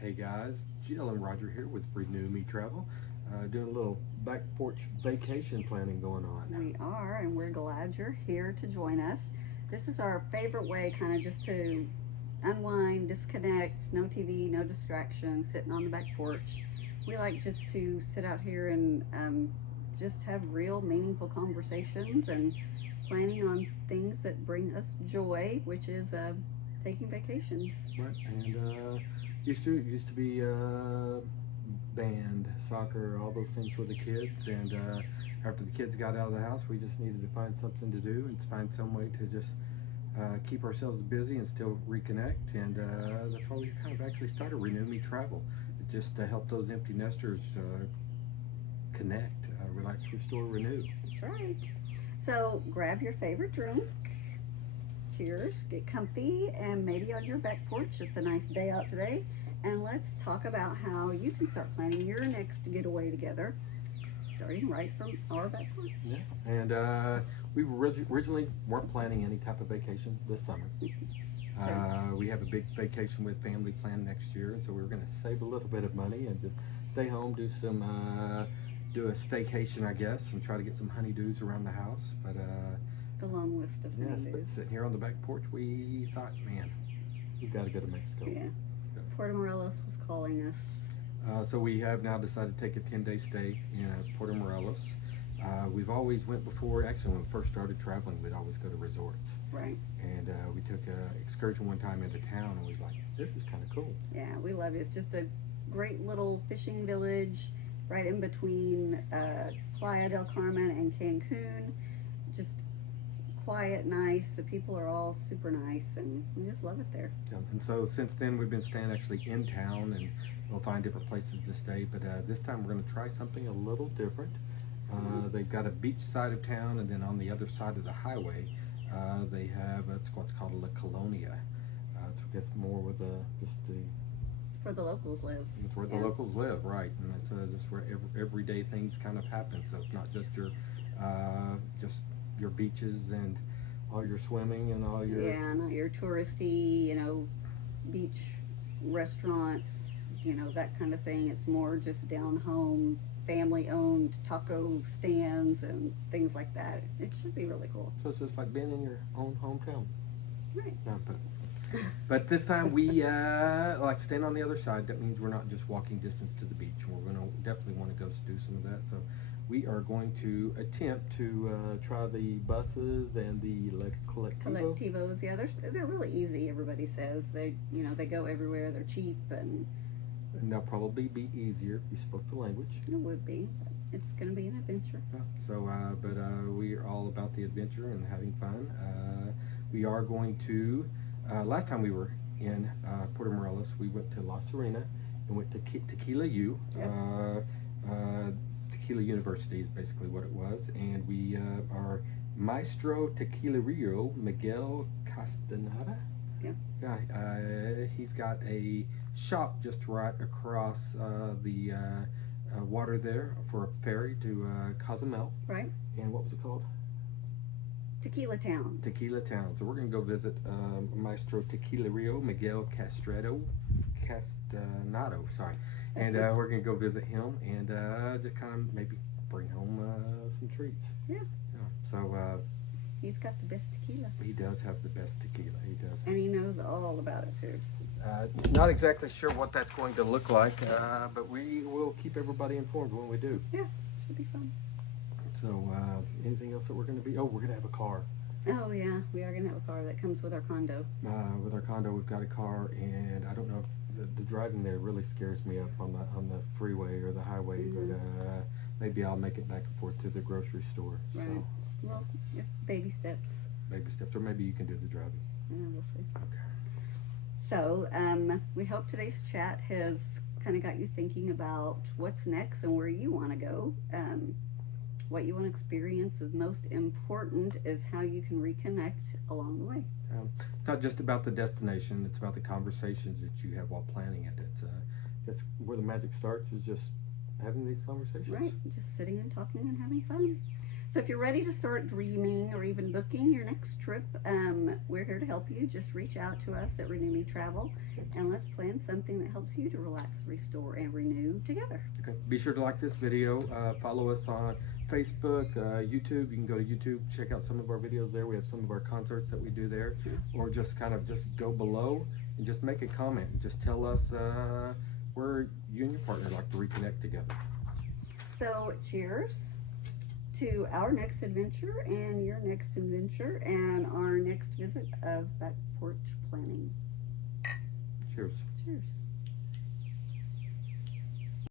Hey guys, Jill and Roger here with Renew Me Travel, doing a little back porch vacation planning going on. We are, and we're glad you're here to join us. This is our favorite way, kind of just to unwind, disconnect, no TV, no distractions, sitting on the back porch. We like just to sit out here and just have real, meaningful conversations and planning on things that bring us joy, which is taking vacations. Right, and used to be band, soccer, all those things for the kids, and after the kids got out of the house, we just needed to find something to do and find some way to just keep ourselves busy and still reconnect, and that's why we kind of actually started Renew Me Travel. It's just to help those empty nesters connect, relax, restore, renew. That's right. So grab your favorite drink. Cheers, get comfy, and maybe on your back porch. It's a nice day out today. And let's talk about how you can start planning your next getaway together, starting right from our back porch. Yeah, and we originally weren't planning any type of vacation this summer. We have a big vacation with family planned next year, and so we were going to save a little bit of money and just stay home, do a staycation, I guess, and try to get some honeydews around the house. But The long list of yes, but honeydews. sitting here on the back porch, we thought, man, we've got to go to Mexico. Yeah. Puerto Morelos was calling us. So we have now decided to take a 10-day stay in Puerto Morelos. We've always went before. Actually, when we first started traveling, we'd always go to resorts. Right. And we took an excursion one time into town, and we was like, this is kind of cool. Yeah, we love it. It's just a great little fishing village right in between Playa del Carmen and Cancun. Just quiet, nice. The people are all super nice, and we just love it there. And so since then, we've been staying actually in town, and we'll find different places to stay. But this time, we're going to try something a little different. They've got a beach side of town, and then on the other side of the highway, they have it's what's called La Colonia. It's I guess more with just the Where the locals live. it's where the locals live, right? And it's just where everyday things kind of happen. So it's not just your beaches and all your swimming and all your not your touristy, beach restaurants, that kind of thing. It's more just down home, family-owned taco stands and things like that. It should be really cool. So it's just like being in your own hometown. Right. No, but this time we like staying on the other side. That means we're not just walking distance to the beach. We're going to definitely want to go do some of that. So we are going to attempt to try the buses and the Collectivo. Collectivos, yeah, they're really easy. Everybody says they go everywhere. They're cheap, and they'll probably be easier if you spoke the language. it would be. It's going to be an adventure. So, but we are all about the adventure and having fun. We are going to. Last time we were in Puerto Morelos, we went to La Serena and went to Tequila U. Yep. Tequila University is basically what it was, and we are Maestro Tequilerio Miguel Castaneda. Yep. Yeah, he's got a shop just right across the water there for a ferry to Cozumel. Right. And what was it called? Tequila Town. Tequila Town. So we're going to go visit Maestro Tequilerio Miguel Castanado, sorry. And we're going to go visit him and just kind of maybe bring home some treats. Yeah. So He's got the best tequila. he does have the best tequila. He does. And he knows all about it too. Not exactly sure what that's going to look like, but we will keep everybody informed when we do. Yeah, should be fun. So anything else that we're going to be? Oh, we're going to have a car. Oh yeah, we are gonna have a car that comes with our condo. With our condo, we've got a car, and I don't know if the driving there really scares me up on the freeway or the highway, but maybe I'll make it back and forth to the grocery store. Right. So Well, yeah, baby steps. baby steps, or maybe you can do the driving. Yeah, we'll see. Okay. So, we hope today's chat has kind of got you thinking about what's next and where you want to go. What you want to experience is most important is how you can reconnect along the way. It's not just about the destination; it's about the conversations that you have while planning it. It's where the magic starts is just having these conversations. Right, just sitting and talking and having fun. So if you're ready to start dreaming or even booking your next trip, we're here to help you. Just reach out to us at Renew Me Travel, and let's plan something that helps you to relax, restore, and renew together. Okay. Be sure to like this video. Follow us on Facebook, YouTube. You can go to YouTube, check out some of our videos there. We have some of our concerts that we do there. Or just go below and just make a comment. Just tell us where you and your partner like to reconnect together. So cheers to our next adventure and your next adventure and our next visit of Back Porch Planning. Cheers. Cheers.